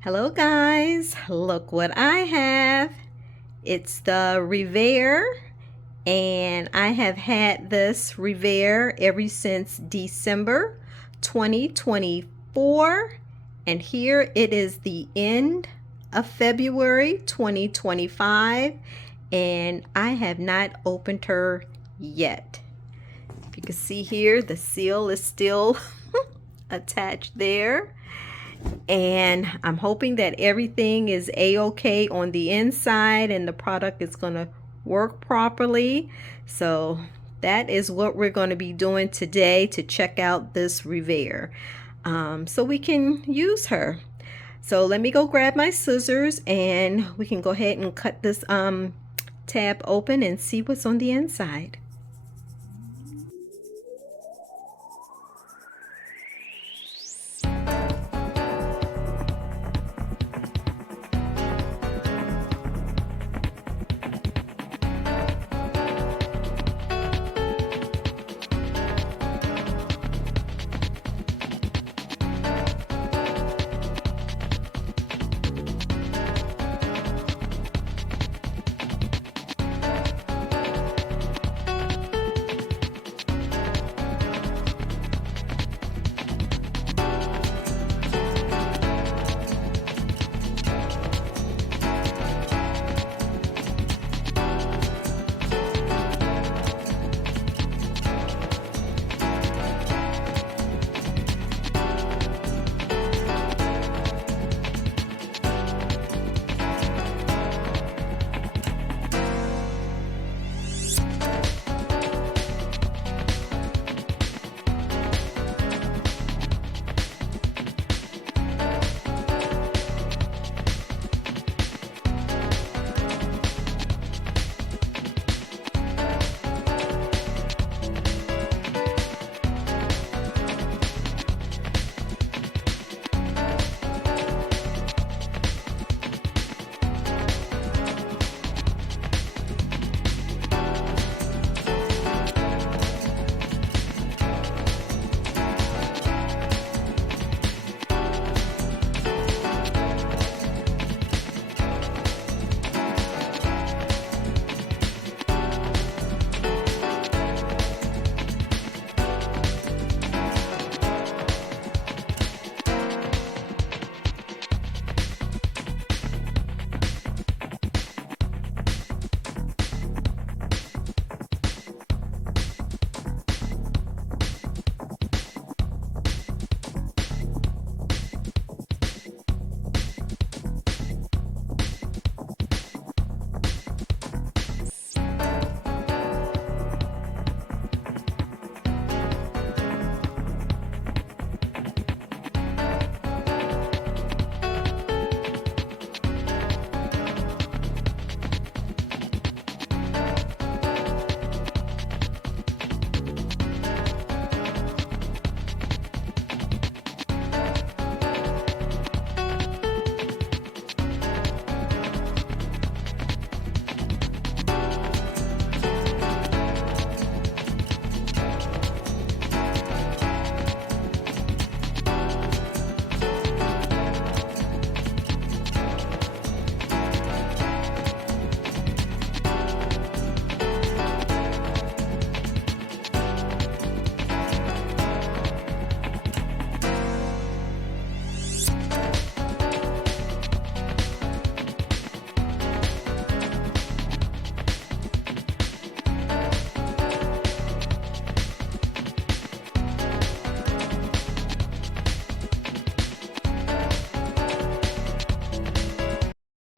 Hello guys, look what I have. It's the RevAir, and I have had this RevAir ever since December 2024, and here it is the end of February 2025, and I have not opened her yet. If you can see here, the seal is still attached there, and I'm hoping that everything is a-okay on the inside and the product is going to work properly. So that is what we're going to be doing today to check out this RevAir, so we can use her. So let me go grab my scissors and we can go ahead and cut this tab open and see what's on the inside.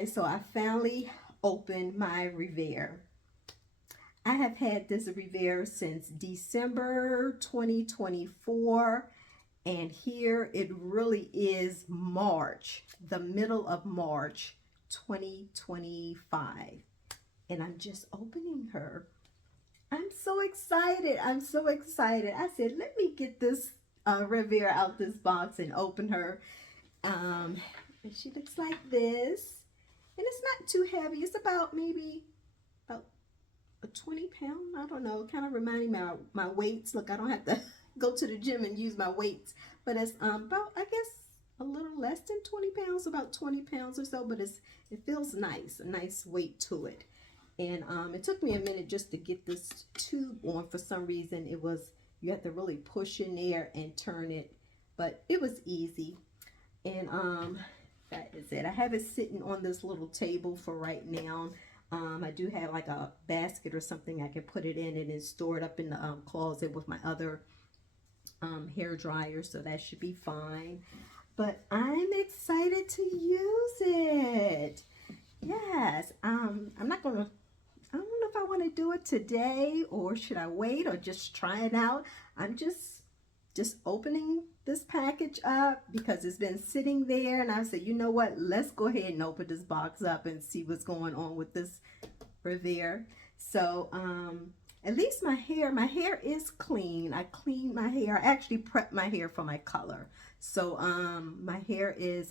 And so I finally opened my RevAir. I have had this RevAir since December 2024, and here it really is March, the middle of March 2025, and I'm just opening her. I'm so excited. I'm so excited. I said, let me get this RevAir out this box and open her. And she looks like this. And it's not too heavy. It's about maybe about a 20 pound. I don't know. Kind of reminding me of my weights. Look, I don't have to go to the gym and use my weights. But it's about, I guess, a little less than 20 pounds, about 20 pounds or so, but it feels nice, a nice weight to it. And it took me a minute just to get this tube on. For some reason, it was, you have to really push in there and turn it, but it was easy. And that is it. I have it sitting on this little table for right now. I do have like a basket or something I can put it in, and it's stored up in the closet with my other hair dryer, so that should be fine. But I'm excited to use it. Yes, I'm not gonna, I don't know if I want to do it today or should I wait or just try it out. I'm just opening this package up because it's been sitting there, and I said, you know what, let's go ahead and open this box up and see what's going on with this RevAir. So at least my hair is clean. I cleaned my hair. I actually prepped my hair for my color. So my hair is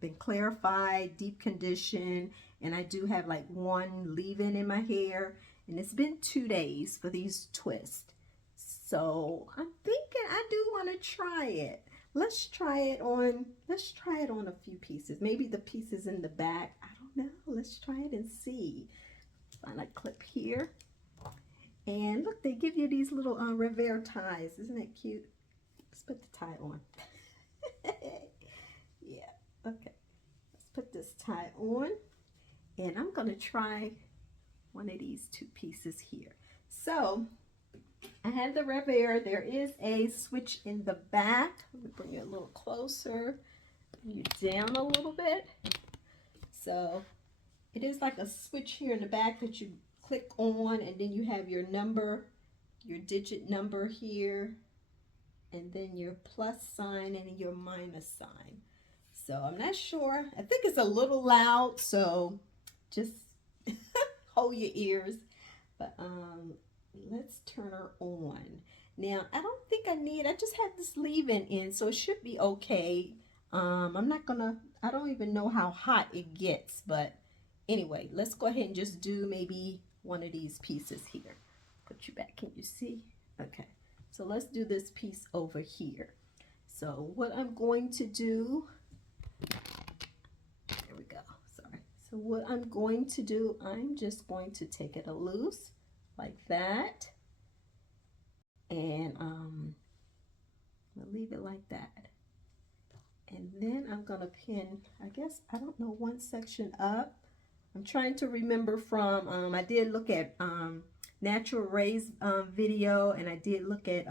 been clarified, deep conditioned, and I do have like one leave-in in my hair, and it's been 2 days for these twists. So I'm thinking I do want to try it. Let's try it on a few pieces. Maybe the pieces in the back. I don't know. Let's try it and see. Find a clip here. And look, they give you these little RevAir ties. Isn't that cute? Let's put the tie on. Yeah, okay. Let's put this tie on. And I'm going to try one of these 2 pieces here. So I have the RevAir. There is a switch in the back. Let me bring you a little closer. Bring you down a little bit. So it is like a switch here in the back that you click on, and then you have your number, your digit number here, and then your plus sign and your minus sign. So I'm not sure. I think it's a little loud, so just hold your ears. But let's turn her on. Now, I don't think I just have this leave-in in, so it should be okay. I don't even know how hot it gets, but anyway, let's go ahead and just do maybe one of these pieces here. Put you back, can you see? Okay, so let's do this piece over here. So what I'm going to do, there we go, sorry. So what I'm going to do, I'm just going to take it loose like that, and I'll leave it like that. And then I'm gonna pin, I guess, I don't know, one section up. I'm trying to remember from, I did look at Natural Ray's video, and I did look at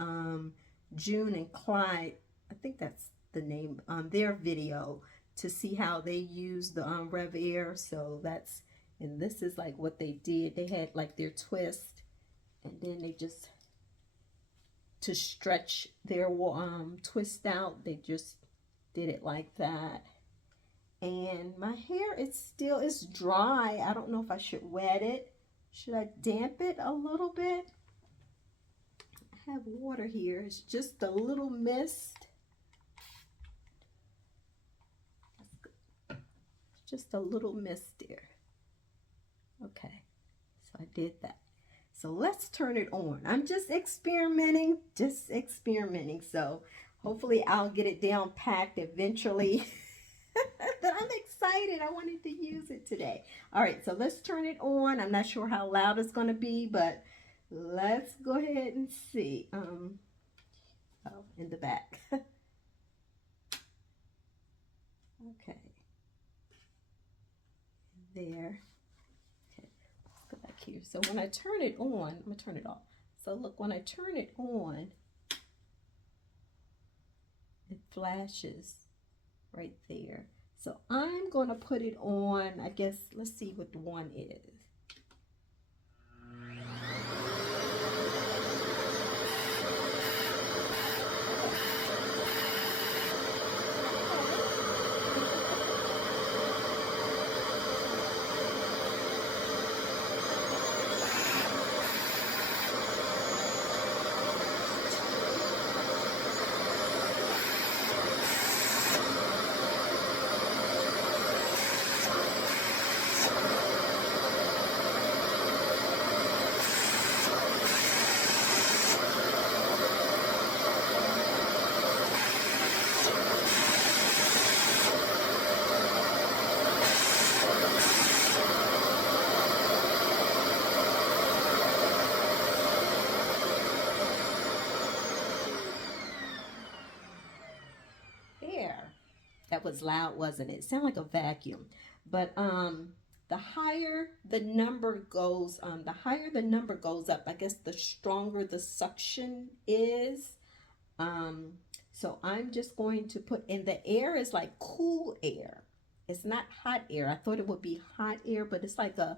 June and Clyde, I think that's the name, their video, to see how they use the RevAir. So that's, and this is like what they did. They had like their twist, and then they just, to stretch their twist out, they just did it like that. And my hair is dry. I don't know if I should wet it. Should I damp it a little bit? I have water here. It's just a little mist. That's good. Just a little mist there. Okay, so I did that. So let's turn it on. I'm just experimenting. So hopefully I'll get it down packed eventually. But I'm excited. I wanted to use it today. All right, so let's turn it on. I'm not sure how loud it's going to be, but let's go ahead and see. Oh, in the back. Okay. There. Okay, let's go back here. So when I turn it on, I'm going to turn it off. So look, when I turn it on, it flashes right there. So I'm going to put it on, I guess, let's see what the one is. That was loud, wasn't it? It sounded like a vacuum. But the higher the number goes, up, I guess the stronger the suction is. Um, so I'm just going to put in, the air is like cool air. It's not hot air. I thought it would be hot air, but it's like a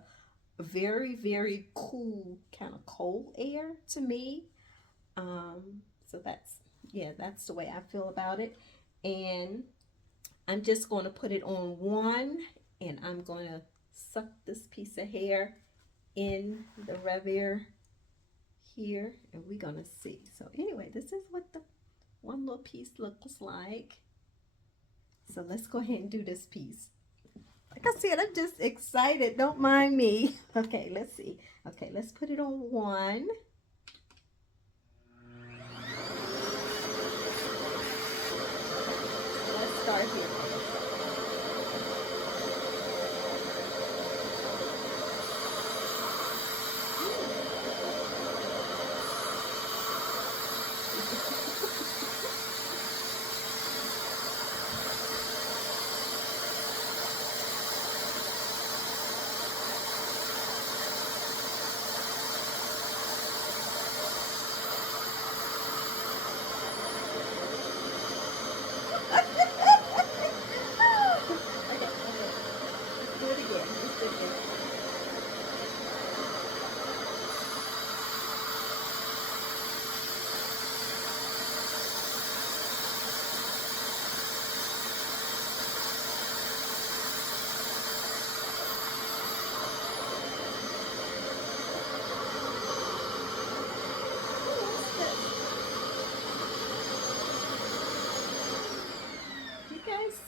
very, very cool kind of cold air to me. So that's, yeah, that's the way I feel about it. And I'm just going to put it on one, and I'm going to suck this piece of hair in the RevAir here, and we're going to see. So anyway, this is what the one little piece looks like. So let's go ahead and do this piece. Like I said, I'm just excited. Don't mind me. Okay, let's see. Okay, let's put it on one. Let's start here.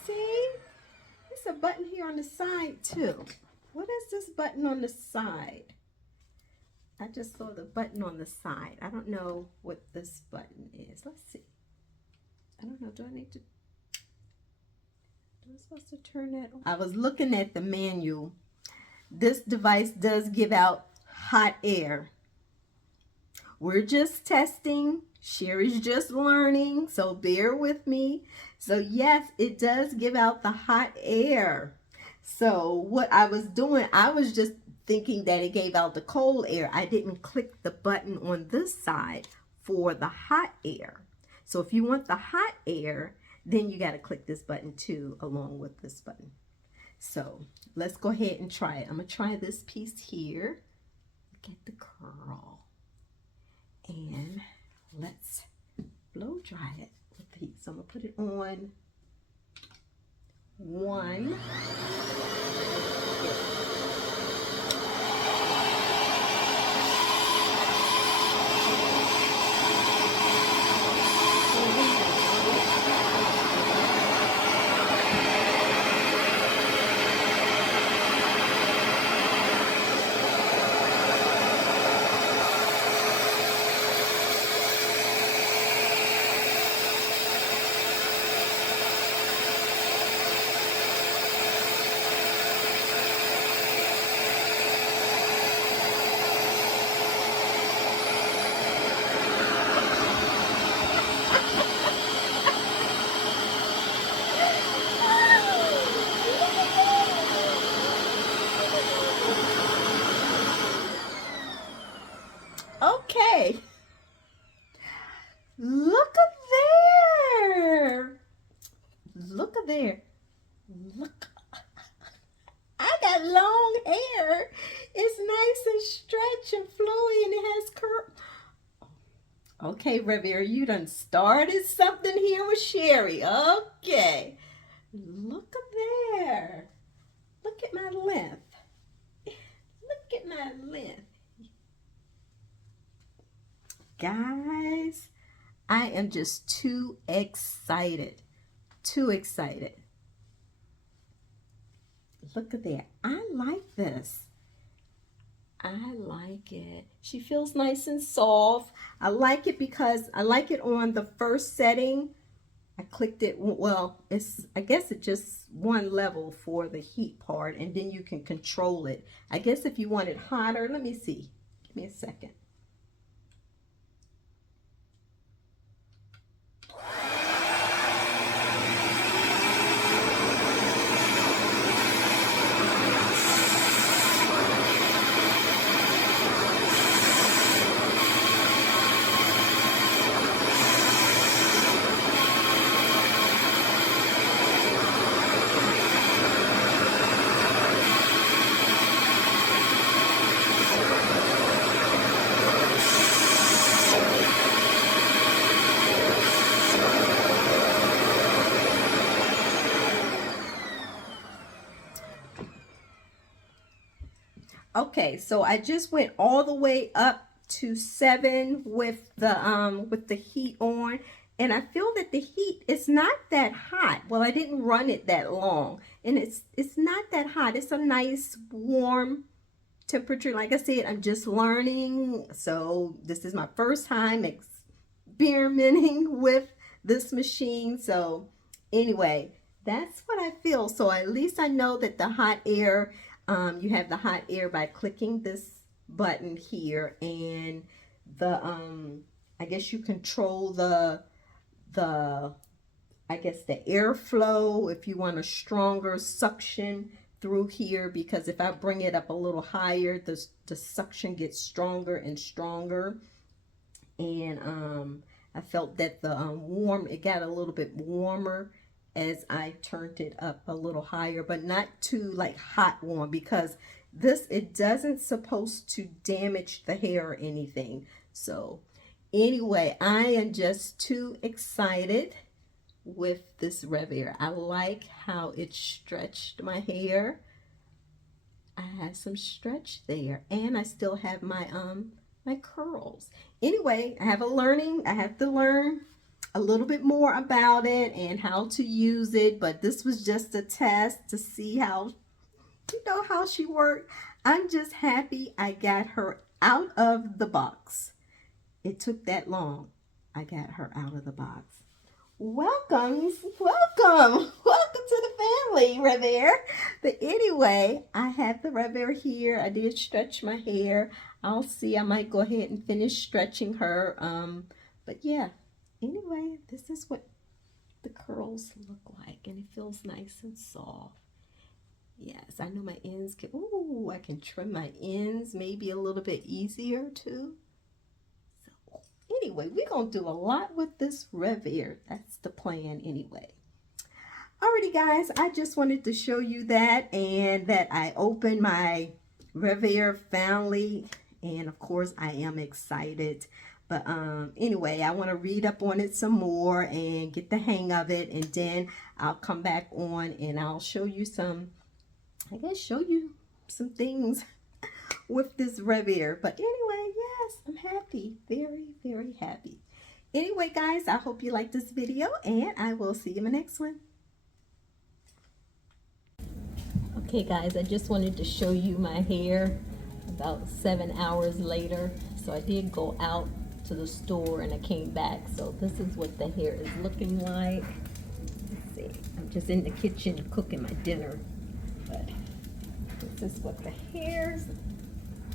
See, there's a button here on the side too. What is this button on the side? I just saw the button on the side. I don't know what this button is. Let's see. I don't know. Do I supposed to turn that on? I was looking at the manual. This device does give out hot air. We're just testing. Sherry's just learning, so bear with me. So yes, it does give out the hot air. So what I was doing, I was just thinking that it gave out the cold air. I didn't click the button on this side for the hot air. So if you want the hot air, then you got to click this button too, along with this button. So let's go ahead and try it. I'm going to try this piece here. Get the curl. And let's blow dry it with the heat. So I'm going to put it on one. Okay, look at there. Look at there. Look, I got long hair. It's nice and stretched and flowy, and it has curl. Okay, RevAir, you done started something here with Sherry. Okay, look at there. Look at my length. Look at my length. Guys, I am just too excited. Too excited. Look at that. I like this. I like it. She feels nice and soft. I like it because I like it on the first setting. I clicked it, well, I guess it's just one level for the heat part, and then you can control it. I guess if you want it hotter, let me see. Give me a second. Okay, so I just went all the way up to 7 with the heat on, and I feel that the heat is not that hot. Well, I didn't run it that long, and it's not that hot. It's a nice warm temperature. Like I said, I'm just learning, so this is my first time experimenting with this machine. So anyway, that's what I feel. So at least I know that the hot air, you have the hot air by clicking this button here, and the I guess you control the I guess the airflow if you want a stronger suction through here, because if I bring it up a little higher, the suction gets stronger and stronger. And I felt that the it got a little bit warmer as I turned it up a little higher, but not too like hot warm, because it doesn't supposed to damage the hair or anything. So anyway, I am just too excited with this RevAir. I like how it stretched my hair. I have some stretch there, and I still have my curls. Anyway, I have to learn a little bit more about it and how to use it, but this was just a test to see how how she worked. I'm just happy I got her out of the box. It took that long. I got her out of the box. Welcome to the family, RevAir. But anyway, I have the RevAir here. I did stretch my hair. I'll see, I might go ahead and finish stretching her. But yeah, anyway, this is what the curls look like, and it feels nice and soft. Yes, I know my ends can, ooh, I can trim my ends maybe a little bit easier too. So anyway, we're going to do a lot with this RevAir. That's the plan anyway. Alrighty guys, I just wanted to show you that, and that I opened my RevAir family, and of course I am excited. But anyway, I want to read up on it some more and get the hang of it, and then I'll come back on and I'll show you some, I guess, show you some things with this RevAir. But anyway, yes, I'm happy, very, very happy. Anyway, guys, I hope you like this video, and I will see you in the next one. Okay, guys, I just wanted to show you my hair about 7 hours later. So I did go out to the store and I came back. So this is what the hair is looking like. Let's see, I'm just in the kitchen cooking my dinner. But this is what the hair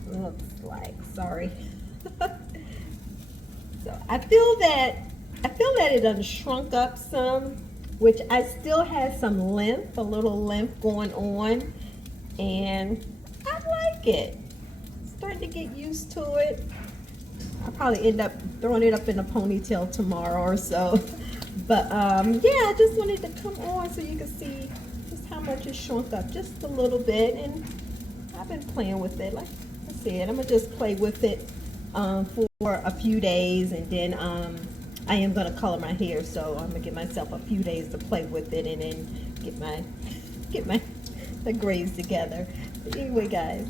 looks like. Sorry. So I feel that it done shrunk up some, which I still had some length, a little length going on, and I like it. Starting to get used to it. I'll probably end up throwing it up in a ponytail tomorrow or so. But yeah, I just wanted to come on so you can see just how much it shrunk up, just a little bit. And I've been playing with it. Like I said, I'm gonna just play with it for a few days, and then I am gonna color my hair, so I'm gonna give myself a few days to play with it, and then get my the grays together. But anyway, guys,